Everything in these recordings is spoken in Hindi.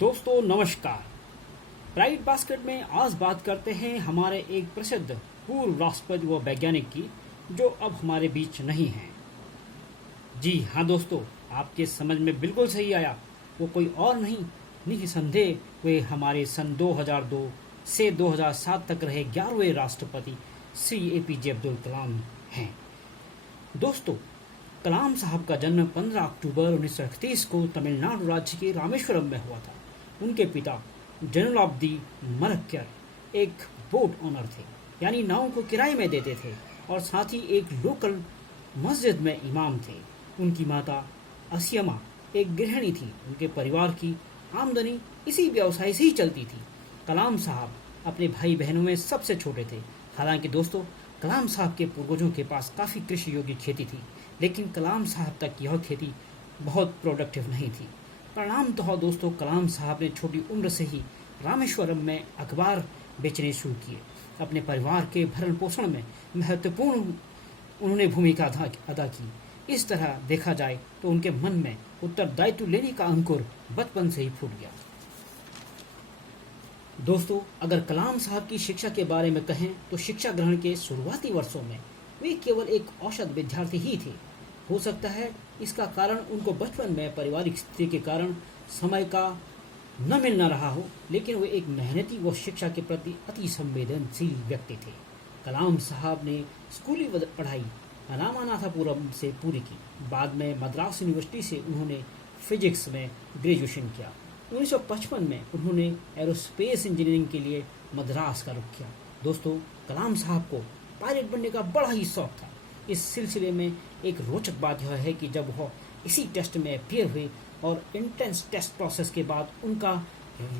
दोस्तों नमस्कार। ब्राइट बास्केट में आज बात करते हैं हमारे एक प्रसिद्ध पूर्व राष्ट्रपति व वैज्ञानिक की, जो अब हमारे बीच नहीं हैं। जी हाँ दोस्तों, आपके समझ में बिल्कुल सही आया। वो कोई और नहीं, निसंदेह वे हमारे सन 2002 से 2007 तक रहे 11वें राष्ट्रपति श्री एपीजे अब्दुल कलाम हैं। दोस्तों, कलाम साहब का जन्म 15 अक्टूबर 1931 को तमिलनाडु राज्य के रामेश्वरम में हुआ था। उनके पिता जनुलाब्दी मरक्कर एक बोट ओनर थे, यानी नाव को किराए में देते थे, और साथ ही एक लोकल मस्जिद में इमाम थे। उनकी माता असियमा एक गृहिणी थी। उनके परिवार की आमदनी इसी व्यवसाय से ही चलती थी। कलाम साहब अपने भाई बहनों में सबसे छोटे थे। हालांकि दोस्तों, कलाम साहब के पूर्वजों के पास काफ़ी कृषि योग्य खेती थी, लेकिन कलाम साहब तक यह खेती बहुत प्रोडक्टिव नहीं थी। परिणामतः दोस्तों, कलाम साहब ने छोटी उम्र से ही रामेश्वरम में अखबार बेचने शुरू किए। अपने परिवार के भरण पोषण में महत्वपूर्ण उन्होंने भूमिका अदा की। इस तरह देखा जाए तो उनके मन में उत्तरदायित्व लेने का अंकुर बचपन से ही फूट गया। दोस्तों, अगर कलाम साहब की शिक्षा के बारे में कहें तो शिक्षा ग्रहण के शुरुआती वर्षों में वे केवल एक औसत विद्यार्थी ही थे। हो सकता है इसका कारण उनको बचपन में पारिवारिक स्थिति के कारण समय का न मिलना रहा हो, लेकिन वे एक मेहनती व शिक्षा के प्रति अति संवेदनशील व्यक्ति थे। कलाम साहब ने स्कूली पढ़ाई रामानाथापुरम से पूरी की। बाद में मद्रास यूनिवर्सिटी से उन्होंने फिजिक्स में ग्रेजुएशन किया। 1955 में उन्होंने एरोस्पेस इंजीनियरिंग के लिए मद्रास का रुख किया। दोस्तों, कलाम साहब को पायलट बनने का बड़ा ही शौक था। इस सिलसिले में एक रोचक बात यह है कि जब वह इसी टेस्ट में अपियर हुए और इंटेंस टेस्ट प्रोसेस के बाद उनका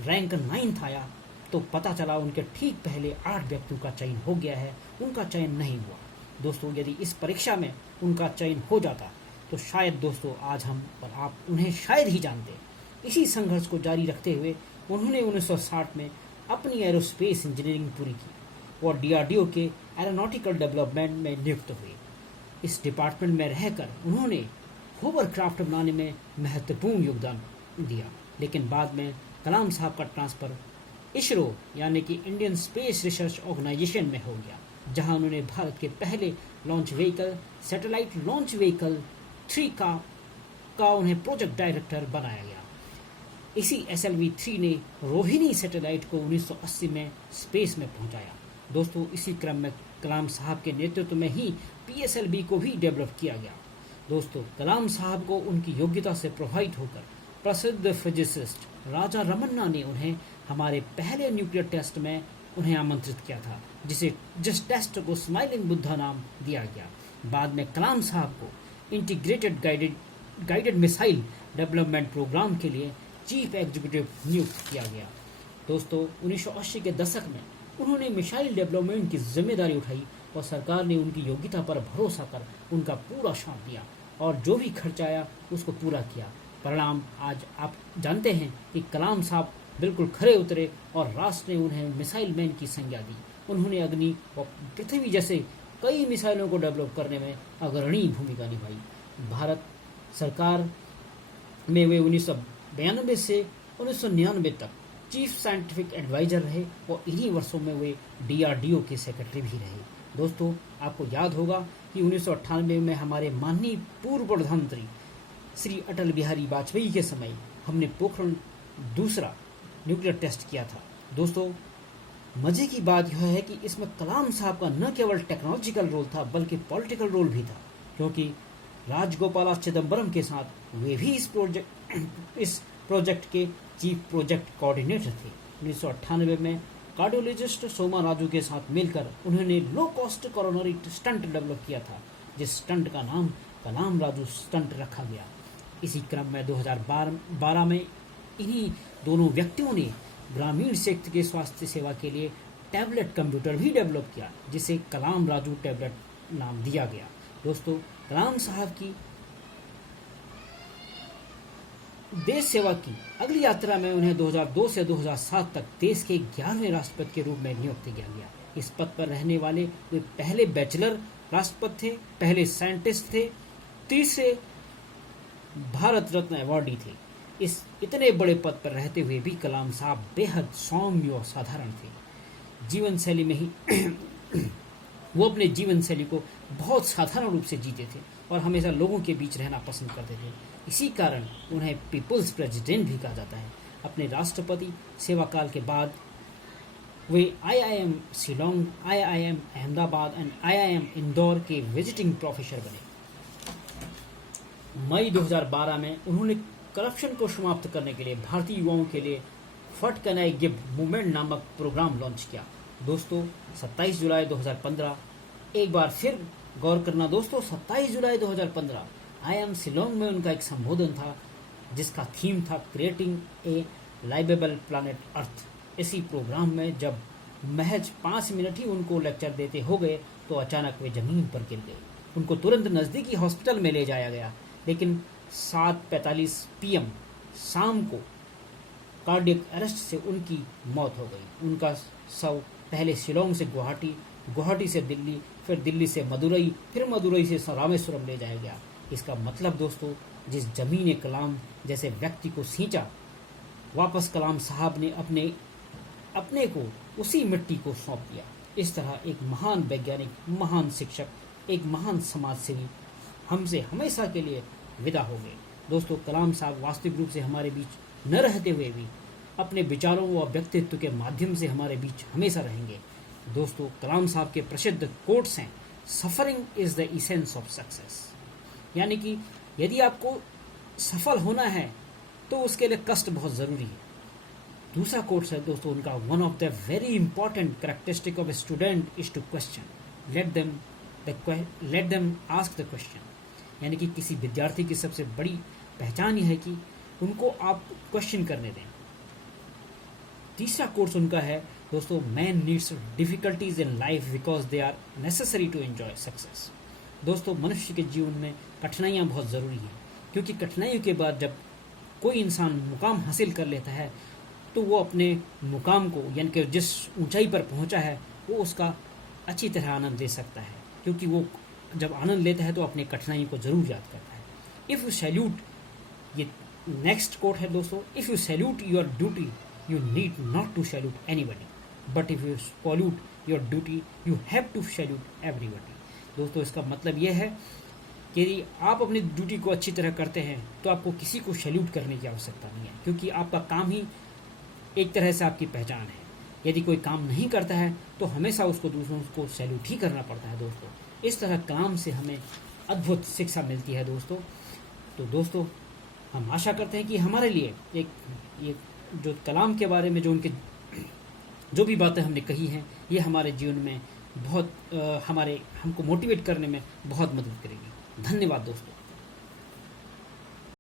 रैंक 9th आया, तो पता चला उनके ठीक पहले 8 व्यक्तियों का चयन हो गया है, उनका चयन नहीं हुआ। दोस्तों, यदि इस परीक्षा में उनका चयन हो जाता तो शायद दोस्तों आज हम और आप उन्हें शायद ही जानते। इसी संघर्ष को जारी रखते हुए उन्होंने 1960 में अपनी एरोस्पेस इंजीनियरिंग पूरी की और डीआरडीओ के एरोनॉटिकल डेवलपमेंट में नियुक्त हुए। इस डिपार्टमेंट में रहकर उन्होंने होवरक्राफ्ट बनाने में महत्वपूर्ण योगदान दिया। लेकिन बाद में कलाम साहब का ट्रांसफर इसरो यानी कि इंडियन स्पेस रिसर्च ऑर्गेनाइजेशन में हो गया, जहां उन्होंने भारत के पहले launch vehicle satellite launch vehicle 3 का उन्हें प्रोजेक्ट डायरेक्टर बनाया गया। इसी SLV-3 ने रोहिणी सैटेलाइट को 1980 में स्पेस में पहुंचाया। दोस्तों, इसी क्रम में कलाम साहब के नेतृत्व में ही PSLV को भी डेवलप किया गया। दोस्तों, कलाम साहब को उनकी योग्यता से प्रभावित होकर प्रसिद्ध फिजिसिस्ट राजा रमन्ना ने उन्हें हमारे पहले न्यूक्लियर टेस्ट में उन्हें आमंत्रित किया था, जिस टेस्ट को स्माइलिंग बुद्धा नाम दिया गया। बाद में कलाम साहब को integrated guided missile development programme के लिए चीफ एग्जीक्यूटिव नियुक्त किया गया। दोस्तों, 1980 के दशक में उन्होंने मिसाइल डेवलपमेंट की जिम्मेदारी उठाई और सरकार ने उनकी योग्यता पर भरोसा कर उनका पूरा साथ दिया और जो भी खर्च आया उसको पूरा किया। परिणाम आज आप जानते हैं कि कलाम साहब बिल्कुल खरे उतरे और राष्ट्र ने उन्हें मिसाइल मैन की संज्ञा दी। उन्होंने अग्नि और पृथ्वी जैसे कई मिसाइलों को डेवलप करने में अग्रणी भूमिका निभाई। भारत सरकार में वे 1992 से 1999 तक चीफ साइंटिफिक एडवाइजर रहे और इन्हीं वर्षों में वे डीआरडीओ के सेक्रेटरी भी रहे। दोस्तों, आपको याद होगा कि 1998 में हमारे माननीय पूर्व प्रधानमंत्री श्री अटल बिहारी वाजपेयी के समय हमने पोखरण 2 न्यूक्लियर टेस्ट किया था। दोस्तों, मजे की बात यह है कि इसमें कलाम साहब का न केवल टेक्नोलॉजिकल रोल था बल्कि पॉलिटिकल रोल भी था, क्योंकि राजगोपाला चिदम्बरम के साथ वे भी इस प्रोजेक्ट के चीफ प्रोजेक्ट कोऑर्डिनेटर थे। 1998 में कार्डियोलॉजिस्ट सोमा राजू के साथ मिलकर उन्होंने low cost coronary stunt develop किया था, जिस स्टंट का नाम कलाम राजू स्टंट रखा गया। इसी क्रम में 2012 में इन्हीं दोनों व्यक्तियों ने ग्रामीण क्षेत्र के स्वास्थ्य सेवा के लिए टैबलेट कंप्यूटर भी डेवलप किया, जिसे कलाम राजू टैबलेट नाम दिया गया। दोस्तों, कलाम साहब की देश सेवा की अगली यात्रा में उन्हें 2002 से 2007 तक देश के 11वें राष्ट्रपति के रूप में नियुक्त किया गया। इस पद पर रहने वाले वे पहले बैचलर राष्ट्रपति थे, पहले साइंटिस्ट थे, तीसरे भारत रत्न अवार्डी थे। इस इतने बड़े पद पर रहते हुए भी कलाम साहब बेहद सौम्य और साधारण थे। जीवन शैली में ही वो अपने जीवन शैली को बहुत साधारण रूप से जीते थे और हमेशा लोगों के बीच रहना पसंद करते थे। इसी कारण उन्हें पीपल्स प्रेसिडेंट भी कहा जाता है। अपने राष्ट्रपति सेवा काल के बाद वे IIM Shillong, IIM Ahmedabad and IIM Indore के विजिटिंग प्रोफेसर बने। मई 2012 में उन्होंने करप्शन को समाप्त करने के लिए भारतीय युवाओं के लिए what can I give movement नामक प्रोग्राम लॉन्च किया। दोस्तों 27 जुलाई 2015, एक बार फिर गौर करना दोस्तों, 27 जुलाई 2015 IIM शिलोंग में उनका एक संबोधन था जिसका थीम था क्रिएटिंग ए लाइवेबल प्लानेट अर्थ। इसी प्रोग्राम में जब महज 5 मिनट ही उनको लेक्चर देते हो गए तो अचानक वे जमीन पर गिर गए। उनको तुरंत नज़दीकी हॉस्पिटल में ले जाया गया, लेकिन 7:45 PM शाम को कार्डियक अरेस्ट से उनकी मौत हो गई। उनका शव पहले शिलोंग से गुवाहाटी, गुवाहाटी से दिल्ली, फिर दिल्ली से मदुरई, फिर मदुरई से रामेश्वरम ले जाया गया। इसका मतलब दोस्तों, जिस जमीन कलाम जैसे व्यक्ति को सींचा, वापस कलाम साहब ने अपने को उसी मिट्टी को सौंप दिया। इस तरह एक महान वैज्ञानिक, महान शिक्षक, एक महान समाज सेवी हमसे हमेशा के लिए विदा हो गए। दोस्तों कलाम साहब वास्तविक रूप से हमारे बीच न रहते हुए भी अपने विचारों व व्यक्तित्व के माध्यम से हमारे बीच हमेशा रहेंगे। दोस्तों कलाम साहब के प्रसिद्ध कोट्स हैं, suffering is the essence of success, यानी कि यदि आपको सफल होना है तो उसके लिए कष्ट बहुत ज़रूरी है। दूसरा कोट्स है दोस्तों उनका, one of the very important characteristic of a student is to question, let them ask the question, यानी कि किसी विद्यार्थी की सबसे बड़ी पहचान यह है कि उनको आप क्वेश्चन करने दें। तीसरा कोर्स उनका है दोस्तों, man needs difficulties in life because they are necessary to enjoy success. दोस्तों मनुष्य के जीवन में कठिनाइयाँ बहुत ज़रूरी हैं, क्योंकि कठिनाइयों के बाद जब कोई इंसान मुकाम हासिल कर लेता है तो वो अपने मुकाम को, यानी कि जिस ऊंचाई पर पहुंचा है, वो उसका अच्छी तरह आनंद ले सकता है, क्योंकि वो जब आनंद लेता है तो अपने कठिनाइयों को ज़रूर याद करता है। इफ़ यू सैल्यूट, ये नेक्स्ट कोट है दोस्तों, if you salute your duty you need not to salute anybody, but if you salute your duty you have to salute everybody. दोस्तों इसका मतलब यह है कि यदि आप अपनी ड्यूटी को अच्छी तरह करते हैं तो आपको किसी को सैल्यूट करने की आवश्यकता नहीं है, क्योंकि आपका काम ही एक तरह से आपकी पहचान है। यदि कोई काम नहीं करता है तो हमेशा उसको दूसरों को सैल्यूट ही करना पड़ता है। दोस्तों इस तरह कलाम से हमें अद्भुत शिक्षा मिलती है दोस्तों। तो दोस्तों हम आशा करते हैं कि हमारे लिए ये जो कलाम के बारे में जो भी बातें हमने कही हैं, ये हमारे जीवन में बहुत हमको मोटिवेट करने में बहुत मदद करेगी। धन्यवाद दोस्तों।